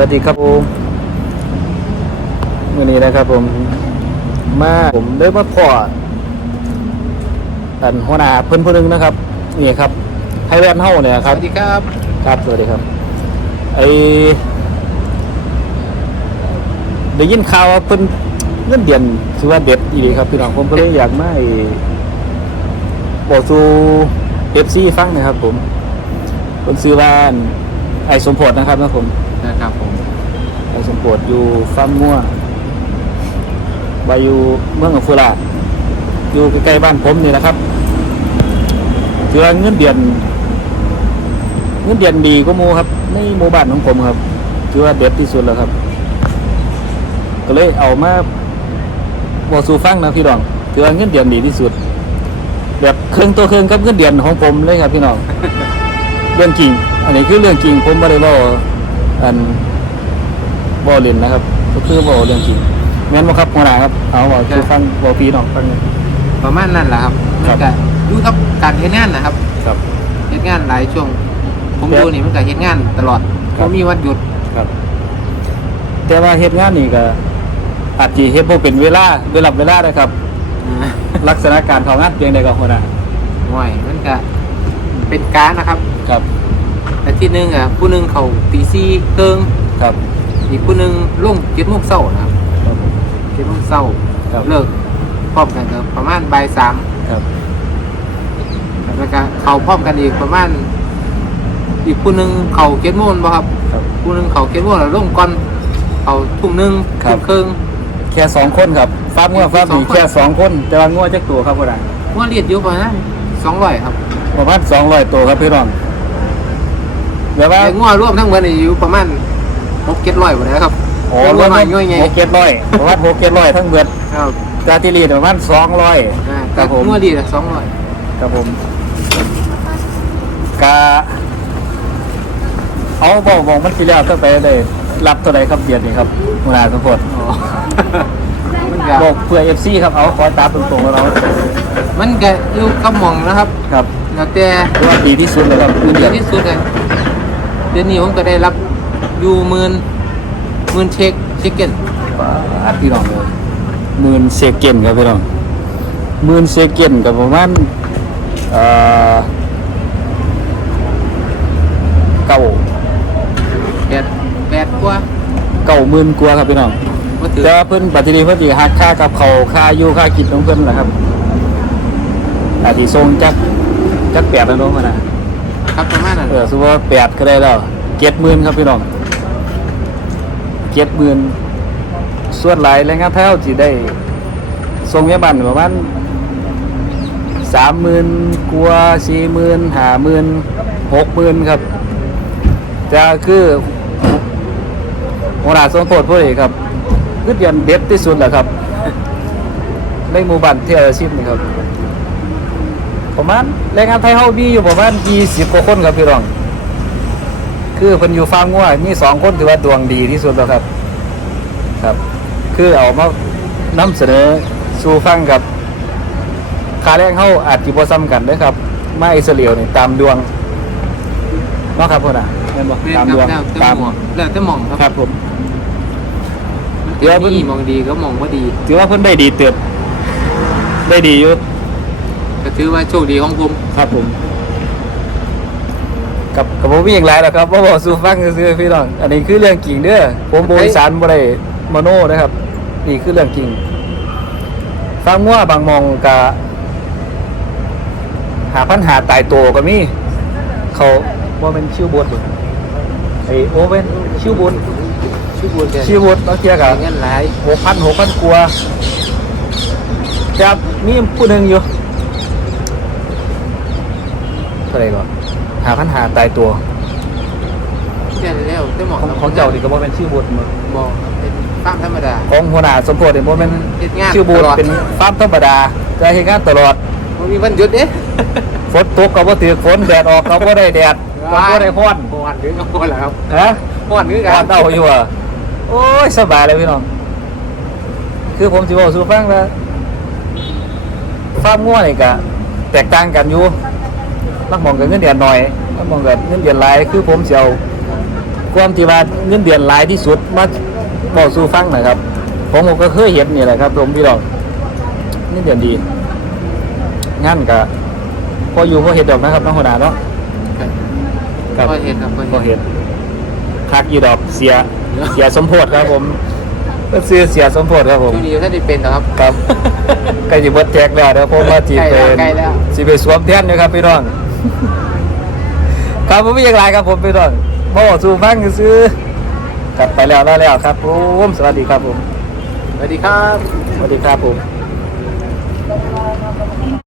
วัสดีครับผมวันนี้นะครับผม มาผมได้มาพออันหัวหน้าเพิ่นผู้หนึงนะครับ นี่ครับไฮแลนด์เฮาเนี่ยคสรับวัสดีครับ ครับ สวัสดีครับ ไอได้ยินข่าวว่าเพิ่นเงินเดือนถือว่าเด็ดอีหลีครับพี่น้องผมก็เลยอยากมาไอ้บอกสู่เอฟซีฟังนะครับผมคนซื้อบ้านไอสมโพธนะครับนะผมนะครับผม ไอสมโพธอยู่ฟาร์มงัวบาอยู่เมืององฟูราอยู่ใกล้ๆบ้านผมนี่แหละครับถือว่าเงินเดือนเงินเดือนดีก็มูครับในหมู่บ้านของผมครับถือว่าเด็ดที่สุดแล้วครับ ก็เลยเอามาบอกสู่ฟังนะพี่น้องถือว่าเงินเดือนดีที่สุด แบบเครื่องตัวเครื่องกับเงินเดือนของผมเลยครับพี่น้องเรื่องจริง อันนี้คือเรื่องจริงผมไม่ได้บอกอัน บอเล่นนะครับ ก็คือบอกเรื่องจริงงั้นบ่ครับหัวหน้าครับเอาบอกสู่ฟังบอกพี่น้องฟังหน่อยประมาณนั้นแหละครับครัมับนก็ดูกับการเฮ็ดงานนะครับครับเฮ็ดงานหลายช่วง ผมครับดูนี่มันก็เฮ็ดงานตลอดครับบ่มีวันหยุดครับ แต่ว่าเฮ็ดงานนี่ก็อาจจะเฮ็ดบ่เป็นเวลาเวลาเวลาเลยครับ ลักษณะการเข้างานเพียงใดก็หัวหน้าห่วยมันก็เป็นการนะครับ ครับอาทิตย์หนึงอะผู้หนึงเขาตีสี่เกิงครับ อีกผู้หนึงลงเจ็ดโมงเช้านะครับครับผม เจ็ดโมงเช้าครับ เลิกพร้อมกันก็ประมาณบ่ายสามครับแล้วก็เขาพร้อมกันอีกประมาณ อีกผู้หนึงเขาเจ็ดโมงบ่ครับครับผู้หนึงเขาเจ็ดโมงแล้วลงก่อนเขาทุ่มหนึงครับ ทุ่มครึ่ง แค่สองคนครับฟาร์มงัวฟาร์มสองนี่คนแค่สองคนแต่ว่างัวจักตัวครับหัวหน้าว่าเรียดอยู่ประมาณสองร้อยครับประมาณสองร้อยตัวครับพี่น้องแต่ว่าแต่งัวรวมทั้งหมดนี่อยู่ประมาณ หกเจ็ดร้อยหมดแล้วครับโอ้งัวน้อยง่อยไงหกเจ็ดร้อยประมาณหกเจ็ดร้อยทั้งเบิดครับจาติลีดประมาณสองร้อยอ่าครับผมงัวดีละสองร้อยครับผมกาเอาบอกบอกมันทีแล้วก็ไปได้รับเท่าไรครับเดือนนี้ครับหัวหน้าสมพลอ๋อมันก็บอกเพื่อเอฟซีครับเอาขอตามตรงๆของเรามันก็อยู่กับหมองนะครับครับแล้วแต่ว่าดีที่สุดเลยครับคือดีเดือนที่สุดเลยเดือนนี้ผมก็ได้รับ อยู่หมื่นหมื่นเช็คเช็คเก็ตอัดพี่น้องเลยหมื่นเซเกนครับพี่น้องหมื่นเซเกนกับประมาณเอ่อเก้าแปดแปดกว่าเก้าหมื่นกว่าครับพี่น้องบ่ถือแต่ว่าเพิ่นปฏิทินเพิ่นสิหักค่ากับเขาวค่าอยู่ค่ากินของเพิ่นแหละครับอาจสิส่งจักจักแปดแล้วเนาะมันน่ะครับประมาณนั้นเออสมมุติว่าแปดก็ได้แล้ว เจ็ดหมื่นครับพี่น้องเจ็ดหมื่นส่วนหลายแรงงานไทยเราสิได้ส่งเมียบ้านประมาณสามหมื่นกว่าสี่หมื่นห้าหมื่นหกหมื่นครับจะคือหัวหน้าส่งโทษผู้ใดครับคือเดือนเด็ดที่สุดแหละครับ ในหมู่บ้านเที่ยวอาชีพนี่ครับ ประมาณแรงงานไทยเฮามีอยู่ประมาณ20กว่าคนครับพี่รอง คือเพิ่นอยู่ฟาร์มงัวมีสองคนถือว่าดวงดีที่สุดแล้วครับ ครับ คือเอามานำเสนอสู่ฟังกับค่าแรงเฮาอาจสิบ่ซ้ำกันเด้อครับมาอิสราเอลนี่ตามดวงเนาะครับพ่อน่ะแม่นบ่เป็นตามคดวงรับแล้วแต่ตามหมองแล้วแต่หมองครับครับผมเดี๋ยวมีหมองดีก็หมองว่าดีถือว่าเพิ่นได้ดีเติบได้ดีอยู่ก็ถือว่าโชคดีของผมครับผม กับกับผมมีอย่างไรแล้วครับว่าบอกสู่ฟังซื้อๆพี่น้อง อันนี้คือเรื่องจริงเด้อผมโบอีสานบ่ได้มโนนะครับ นี่คือเรื่องจริง ฟังว่าบางมองกะหาปัญหาตายตัวก็มีเขาว่าเป็นชิวบดบ่ไอโอเป็นชิวบดชื่อบุญเดือนชิวบดแล้วเทียกับเงินหลายหกพันหกพันกว่าจะมีผู้หนึ่งอยู่เท่าไหร่ก่อนหาพันหาตายตัวเดือนแล้วแต่หมองของของเจ้านี่ก็บ่เป็นชื่อบทมาบอกครับเป็นฟาร์มธรรมดา ของหัวหน้าสมโพธินี่บ่แม่นเฮ็ดงานชื่อบทตลอดเป็นฟาร์มธรรมดาจะเฮ็ดงานตลอดบ่มีวันหยุดเด้ฝนตกก็บ่ถือฝนแดดออกก็บ่ได้แดดก็บ่ได้ร้อนร้อนหรือก็ร้อนแหละครับฮะร้อนหรือกัร้อนนเอาอยู่อะโอ้ยสบายเลยพี่น้องคือผมสิบอกสู่ฟังว่าฟาร์มงัวนี่ก็แตกต่างกันอยู่ ลักหมองกับเงินเดือนน้อยลักหมองกับเงินเดือนหลายคือผมสิเอาความที่ว่าเงินเดือนหลายที่สุดมาบอกสู่ฟังหนะครับ ผมก็เคยเห็นนี่แหละครับผมพี่น้องเงินเดือนดีงั้นก็พออยู่พอเห็นดอกนะครับน้องหัวหน้าเนาะครับก็เห็นครับพก็อเห็นเห็นคักอีดอกเสียเสียสมโพธครับผมก็ซื้อเสียสมโพธครับผมช่วงนี้ถ้าได้เป็นนะครับครับใกล้จะเบิดแจกแล้วเดี๋ยวผมมาจีบใกล้เป็แล้วนใกล้แล้วสิไปสวมแทนนะครับพี่น้อง ครับผมไม่อยากไรครับผมพี่น้องบ่สู่ฟังซื้อๆกลับไปแล้วแล้วแล้วครับผมสวัสดีครับผม สวัสดีครับ สวัสดีครับผม